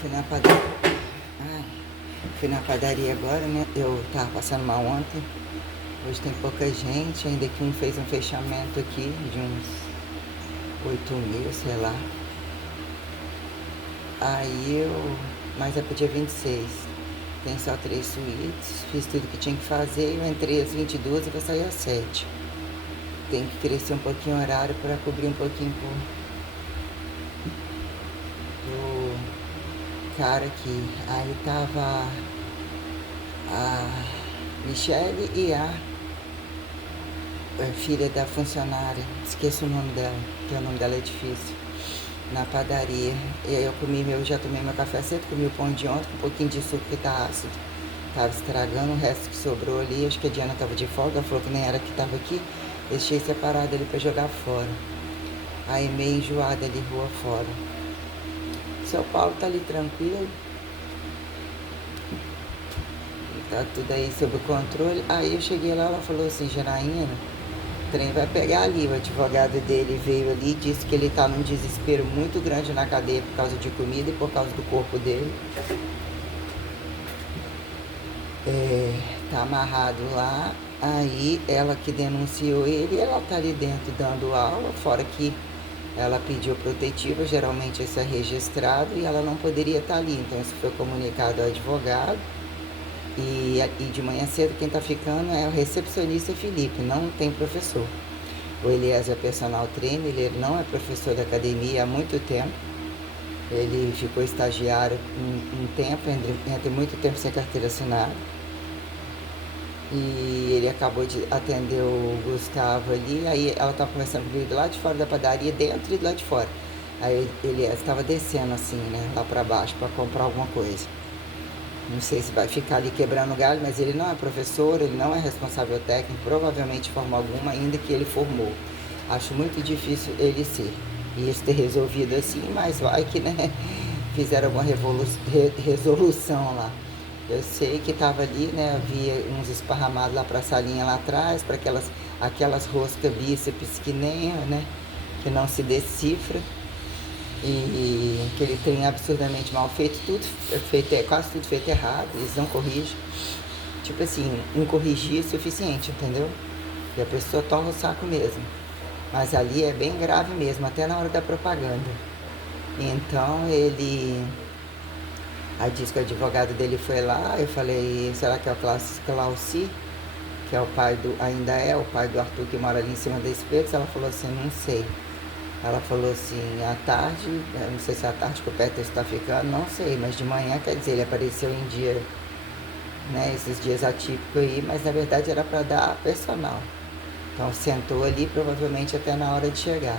Fui na padaria. Ai, fui na padaria agora, né? Eu tava passando mal ontem. Hoje tem pouca gente, ainda que um fez um fechamento aqui de uns 8.000, sei lá. Aí eu. Mas é pro dia 26. Tem só 3 suítes, fiz tudo que tinha que fazer. Eu entrei às 22 e vou sair às 7. Tem que crescer um pouquinho o horário para cobrir um pouquinho pro cara aqui. Aí tava a Michele e a filha da funcionária, esqueço o nome dela, que o nome dela é difícil, na padaria. E aí eu já tomei meu café cedo, comi o pão de ontem com um pouquinho de suco que tá ácido. Tava estragando, o resto que sobrou ali, acho que a Diana tava de folga, ela falou que nem era que tava aqui, deixei separado ali pra jogar fora. Aí meio enjoada ali, rua fora. São Paulo tá ali tranquilo, tá tudo aí sob controle. Aí eu cheguei lá, ela falou assim, Janaína, o trem vai pegar ali. O advogado dele veio ali e disse que ele tá num desespero muito grande na cadeia por causa de comida e por causa do corpo dele. Tá amarrado lá. Aí ela que denunciou ele, ela tá ali dentro dando aula, fora que ela pediu protetiva, geralmente isso é registrado e ela não poderia estar ali. Então isso foi comunicado ao advogado. E de manhã cedo quem está ficando é o recepcionista Felipe, não tem professor. O Eliezer é personal trainer, ele não é professor da academia há muito tempo. Ele ficou estagiário um tempo, entre muito tempo sem carteira assinada. E ele acabou de atender o Gustavo ali, aí ela estava conversando comigo do lado de fora da padaria, dentro e do lado de fora. Aí ele estava descendo assim, né, lá para baixo para comprar alguma coisa. Não sei se vai ficar ali quebrando galho, mas ele não é professor, ele não é responsável técnico, provavelmente de forma alguma, ainda que ele formou. Acho muito difícil ele ser. E isso ter resolvido assim, mas vai que, né, fizeram alguma resolução lá. Eu sei que estava ali, né, havia uns esparramados lá para a salinha lá atrás, para aquelas roscas bíceps que nem, né, que não se decifra. E aquele trem absurdamente mal feito, tudo feito, quase tudo feito errado, eles não corrigem. Tipo assim, não corrigir é suficiente, entendeu? E a pessoa toma o saco mesmo. Mas ali é bem grave mesmo, até na hora da propaganda. Então ele. Aí disse que o advogado dele foi lá, eu falei, será que é o Clauci, que é o pai do. Ainda é o pai do Arthur que mora ali em cima da Espetos? Ela falou assim, não sei. Ela falou assim, à tarde, eu não sei se é à tarde que o Peter está ficando, não sei, mas de manhã, quer dizer, ele apareceu em dia, né, esses dias atípicos aí, mas na verdade era para dar personal. Então sentou ali provavelmente até na hora de chegar.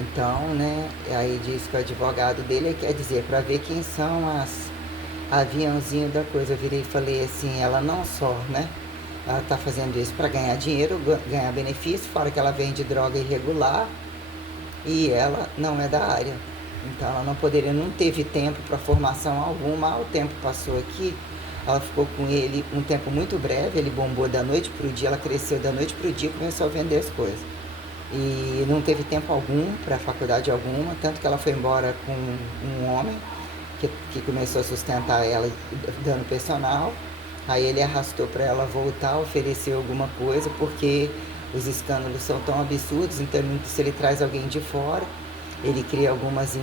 Então, né, aí disse que o advogado dele quer dizer, para ver quem são as aviãozinho da coisa. Eu virei e falei assim, ela não só, né, ela está fazendo isso para ganhar dinheiro, ganhar benefício, fora que ela vende droga irregular, e ela não é da área. Então ela não poderia, não teve tempo para formação alguma. O tempo passou aqui, ela ficou com ele um tempo muito breve, ele bombou da noite para o dia, ela cresceu da noite para o dia e começou a vender as coisas. E não teve tempo algum para faculdade alguma, tanto que ela foi embora com um homem que começou a sustentar ela dando personal. Aí ele arrastou para ela voltar, ofereceu alguma coisa, porque os escândalos são tão absurdos, então se ele traz alguém de fora, ele cria algumas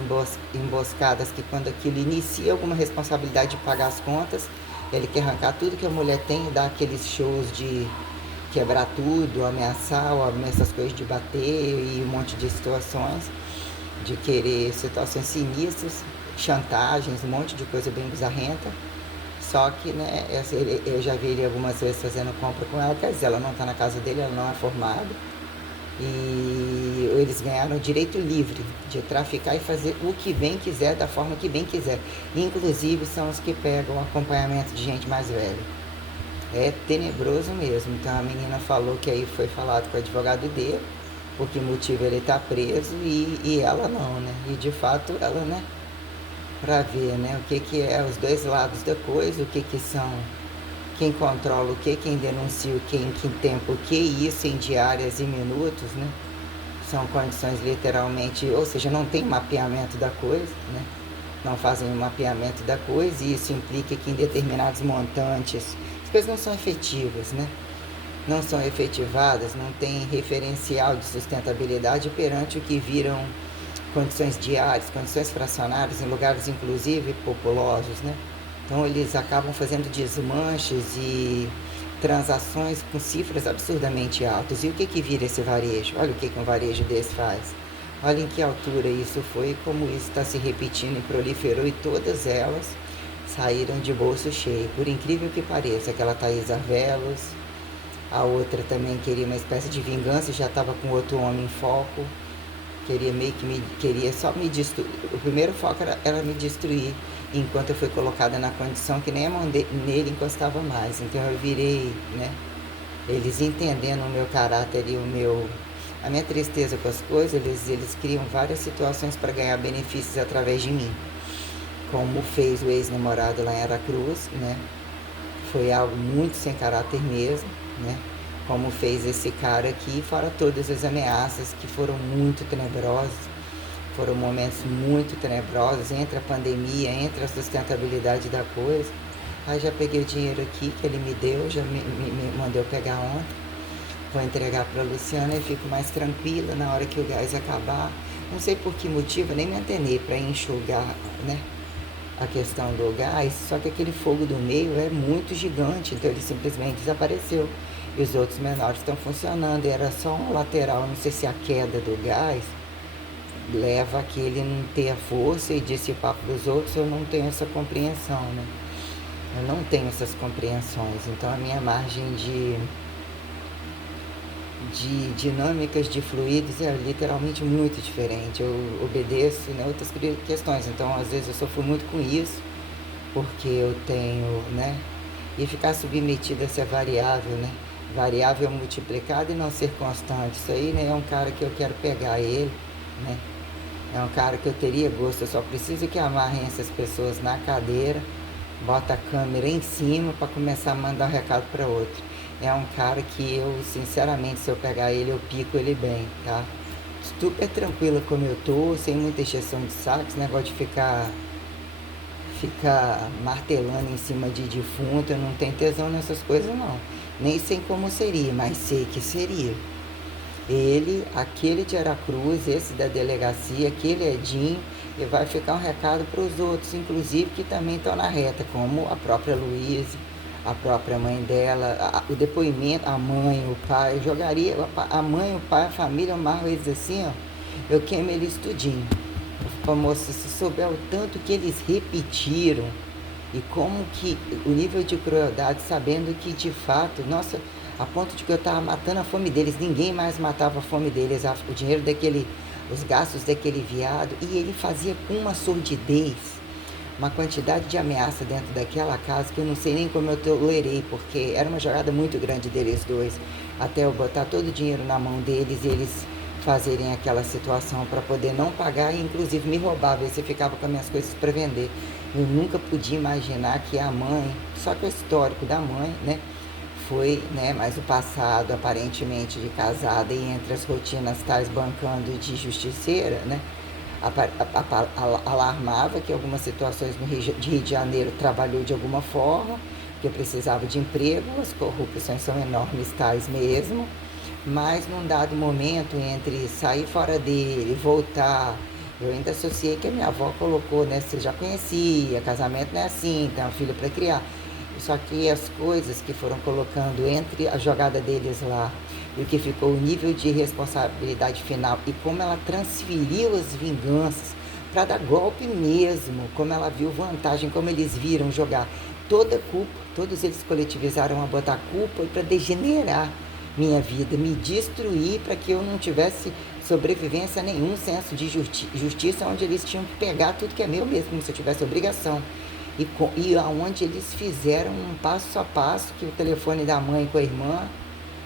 emboscadas que quando aquilo inicia alguma responsabilidade de pagar as contas, ele quer arrancar tudo que a mulher tem e dar aqueles shows de quebrar tudo, ameaçar, essas coisas de bater e um monte de situações, de querer situações sinistras, chantagens, um monte de coisa bem bizarrenta. Só que, né, eu já vi ele algumas vezes fazendo compra com ela, quer dizer, ela não está na casa dele, ela não é formada. E eles ganharam o direito livre de traficar e fazer o que bem quiser, da forma que bem quiser. Inclusive são os que pegam acompanhamento de gente mais velha. É tenebroso mesmo. Então a menina falou que aí foi falado com o advogado dele, por que motivo ele está preso e ela não, né? E de fato ela, né? Para ver, né, o que é os dois lados da coisa, o que são, quem controla o que, quem denuncia o que, em que tempo o que, isso em diárias e minutos, né? São condições literalmente, ou seja, não tem mapeamento da coisa, né? não fazem um mapeamento da coisa, e isso implica que em determinados montantes as coisas não são efetivas, né? Não são efetivadas, não tem referencial de sustentabilidade perante o que viram condições diárias, condições fracionárias, em lugares inclusive populosos, né? Então eles acabam fazendo desmanches e transações com cifras absurdamente altas. E o que que vira esse varejo? Olha o que que um varejo desse faz. Olha em que altura isso foi e como isso está se repetindo e proliferou, e todas elas saíram de bolso cheio. Por incrível que pareça, aquela Thaís Arbelos, a outra também queria uma espécie de vingança e já estava com outro homem em foco. Queria só me destruir. O primeiro foco era me destruir, enquanto eu fui colocada na condição que nem a mão nele encostava mais. Então eu virei, né? Eles entendendo o meu caráter e a minha tristeza com as coisas, eles criam várias situações para ganhar benefícios através de mim. Como fez o ex-namorado lá em Aracruz, né? Foi algo muito sem caráter mesmo, né? Como fez esse cara aqui, fora todas as ameaças que foram muito tenebrosas, foram momentos muito tenebrosos, entre a pandemia, entre a sustentabilidade da coisa. Aí já peguei o dinheiro aqui que ele me deu, já me mandou pegar ontem, vou entregar para a Luciana e fico mais tranquila na hora que o gás acabar. Não sei por que motivo, nem me antenei para enxugar, né, a questão do gás, só que aquele fogo do meio é muito gigante, então ele simplesmente desapareceu. E os outros menores estão funcionando, e era só um lateral, não sei se a queda do gás leva a que ele não tenha força e dissipar para os outros. Eu não tenho essa compreensão, né? Eu não tenho essas compreensões, então a minha margem de dinâmicas de fluidos é literalmente muito diferente. Eu obedeço, né, outras questões, então às vezes eu sofro muito com isso, porque eu tenho, né, e ficar submetido a essa variável, né, variável multiplicada e não ser constante. Isso aí, né, é um cara que eu quero pegar ele, né, é um cara que eu teria gosto, eu só preciso que amarrem essas pessoas na cadeira, bota a câmera em cima para começar a mandar um recado para outro. É um cara que eu, sinceramente, se eu pegar ele, eu pico ele bem, tá? Super tranquila como eu tô, sem muita encheção de saco, esse negócio de ficar martelando em cima de defunto, eu não tenho tesão nessas coisas não. Nem sei como seria, mas sei que seria. Ele, aquele de Aracruz, esse da delegacia, aquele Edinho, e vai ficar um recado para os outros, inclusive, que também estão na reta, como a própria Luísa, a própria mãe dela, o depoimento, a mãe, o pai. Eu jogaria a mãe, o pai, a família, eu amarro eles assim, ó, eu queimo eles tudinho. Ô, moça, se souber o tanto que eles repetiram e como que o nível de crueldade, sabendo que de fato, nossa, a ponto de que eu estava matando a fome deles, ninguém mais matava a fome deles, o dinheiro daquele, os gastos daquele viado, e ele fazia com uma sordidez, uma quantidade de ameaça dentro daquela casa que eu não sei nem como eu tolerei, porque era uma jogada muito grande deles dois, até eu botar todo o dinheiro na mão deles e eles fazerem aquela situação para poder não pagar, e inclusive me roubava, e você ficava com as minhas coisas para vender. Eu nunca podia imaginar que a mãe, só que o histórico da mãe, né, foi, né, mas o passado aparentemente de casada e entre as rotinas tais bancando de justiceira, né, alarmava que algumas situações no Rio de Janeiro trabalhou de alguma forma, porque precisava de emprego, as corrupções são enormes tais mesmo, mas num dado momento entre sair fora dele, voltar, eu ainda associei que a minha avó colocou, né, você já conhecia, casamento não é assim, tem uma filha para criar. Só que as coisas que foram colocando entre a jogada deles lá e o que ficou o nível de responsabilidade final e como ela transferiu as vinganças para dar golpe mesmo, como ela viu vantagem, como eles viram jogar toda a culpa, todos eles coletivizaram a botar culpa para degenerar minha vida, me destruir para que eu não tivesse sobrevivência nenhum, senso de justiça, onde eles tinham que pegar tudo que é meu mesmo, como se eu tivesse obrigação. E aonde eles fizeram um passo a passo, que o telefone da mãe com a irmã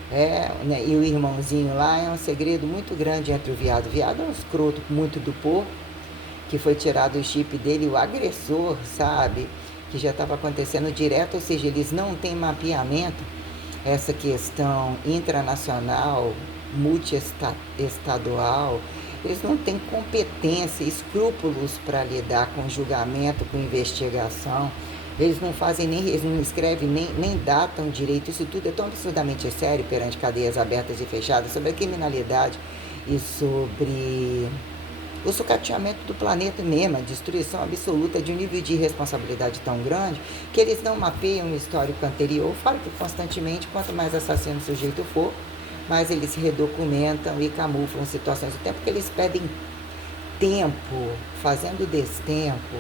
né, e o irmãozinho lá é um segredo muito grande entre o viado. O viado é um escroto muito do porco, que foi tirado o chip dele, o agressor, sabe, que já estava acontecendo direto, ou seja, eles não têm mapeamento, essa questão intranacional, multiestadual, Eles não têm competência, escrúpulos para lidar com julgamento, com investigação. Eles não fazem nem, eles não escrevem nem datam direito. Isso tudo é tão absurdamente sério perante cadeias abertas e fechadas, sobre a criminalidade e sobre o sucateamento do planeta mesmo, a destruição absoluta de um nível de responsabilidade tão grande que eles não mapeiam o histórico anterior. Fora que constantemente, quanto mais assassino o sujeito for, mais eles se redocumentam e camuflam situações. O tempo que eles pedem tempo, fazendo destempo,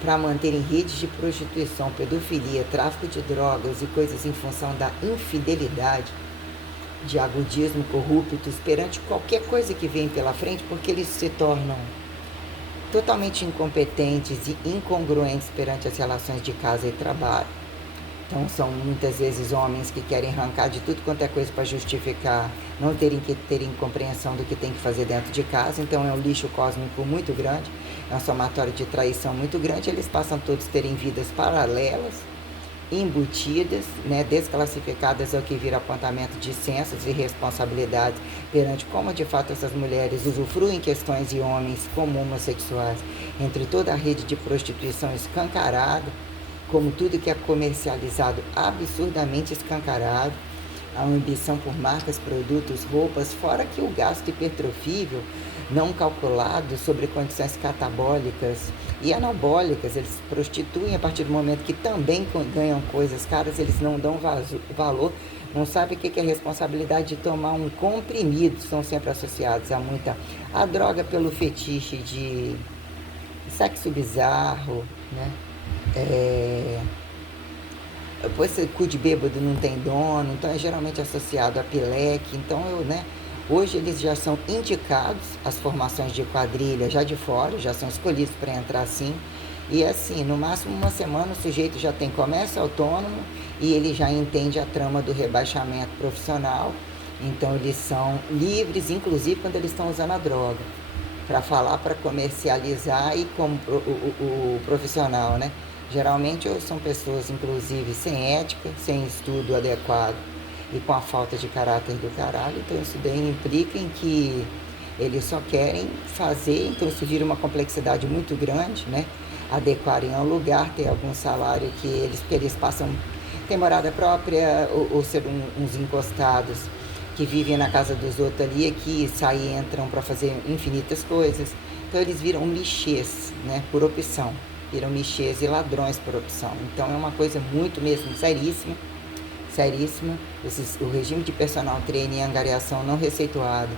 para manterem redes de prostituição, pedofilia, tráfico de drogas e coisas em função da infidelidade, de agudismo corruptos perante qualquer coisa que vem pela frente, porque eles se tornam totalmente incompetentes e incongruentes perante as relações de casa e trabalho. Então são muitas vezes homens que querem arrancar de tudo quanto é coisa para justificar não terem compreensão do que tem que fazer dentro de casa. Então é um lixo cósmico muito grande, é um somatório de traição muito grande. Eles passam todos a terem vidas paralelas, embutidas, né, desclassificadas ao que vira apontamento de censas e responsabilidades perante como de fato essas mulheres usufruem questões e homens como homossexuais entre toda a rede de prostituição escancarada, como tudo que é comercializado absurdamente escancarado, a ambição por marcas, produtos, roupas, fora que o gasto hipertrofível não calculado sobre condições catabólicas e anabólicas. Eles se prostituem a partir do momento que também ganham coisas caras, eles não dão valor, não sabem o que é responsabilidade de tomar um comprimido, estão sempre associados a droga pelo fetiche de sexo bizarro, né? Depois cu de bêbado não tem dono, então é geralmente associado a pileque. Então hoje eles já são indicados, as formações de quadrilha já de fora, já são escolhidos para entrar assim. E assim, no máximo uma semana o sujeito já tem comércio autônomo e ele já entende a trama do rebaixamento profissional. Então eles são livres, inclusive quando eles estão usando a droga, para falar, para comercializar e como o profissional, né? Geralmente são pessoas, inclusive, sem ética, sem estudo adequado e com a falta de caráter do caralho. Então isso daí implica em que eles só querem fazer, então isso vira uma complexidade muito grande, né? Adequarem ao lugar, ter algum salário que eles passam, ter morada própria ou ser uns encostados que vivem na casa dos outros ali, que saem e entram para fazer infinitas coisas. Então eles viram michês, né? Por opção. Viram michês e ladrões por opção. Então é uma coisa muito mesmo seríssima, seríssima. O regime de personal trainer e angariação não receituado,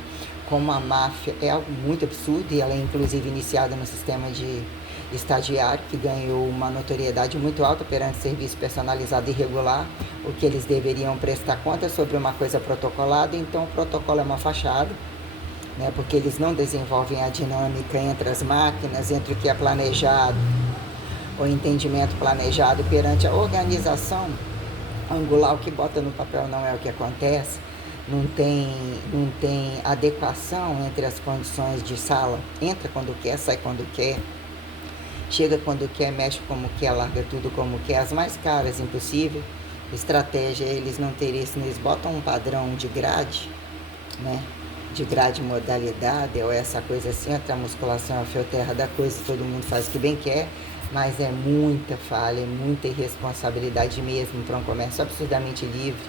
como a máfia, é algo muito absurdo, e ela é inclusive iniciada no sistema de estagiário, que ganhou uma notoriedade muito alta perante serviço personalizado e regular, o que eles deveriam prestar conta sobre uma coisa protocolada. Então o protocolo é uma fachada, né, porque eles não desenvolvem a dinâmica entre as máquinas, entre o que é planejado, o entendimento planejado perante a organização angular. O que bota no papel não é o que acontece. Não tem adequação entre as condições de sala. Entra quando quer, sai quando quer, chega quando quer, mexe como quer, larga tudo como quer. As mais caras, impossível. Estratégia é eles não terem isso. Eles botam um padrão de grade, né? De grade modalidade, ou essa coisa assim, até a musculação é a fio-terra da coisa, todo mundo faz o que bem quer, mas é muita falha, é muita irresponsabilidade mesmo para um comércio absurdamente livre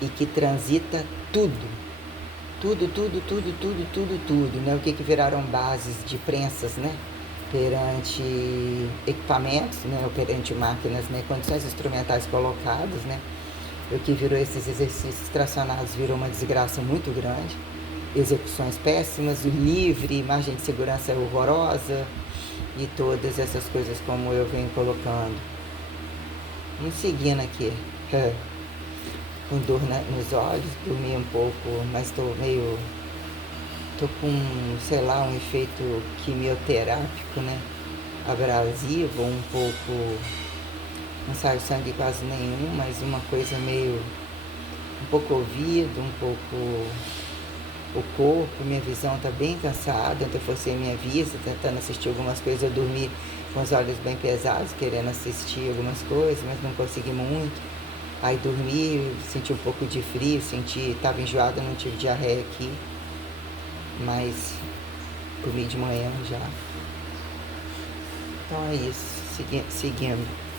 e que transita tudo, né? O que viraram bases de prensas, né? Perante equipamentos, né? Ou perante máquinas, né? Condições instrumentais colocadas, né? O que virou esses exercícios tracionados virou uma desgraça muito grande. Execuções péssimas, o livre, margem de segurança horrorosa e todas essas coisas como eu venho colocando. Vamos seguindo aqui, com dor nos olhos, dormi um pouco, mas tô com, sei lá, um efeito quimioterápico, né, abrasivo, um pouco, não sai sangue quase nenhum, mas uma coisa meio, um pouco ouvido, um pouco o corpo, minha visão está bem cansada. Ontem eu forcei minha vista, tentando assistir algumas coisas. Eu dormi com os olhos bem pesados, querendo assistir algumas coisas, mas não consegui muito. Aí dormi, senti um pouco de frio, estava enjoada, não tive diarreia aqui. Mas Comi de manhã já. Então é isso, seguindo.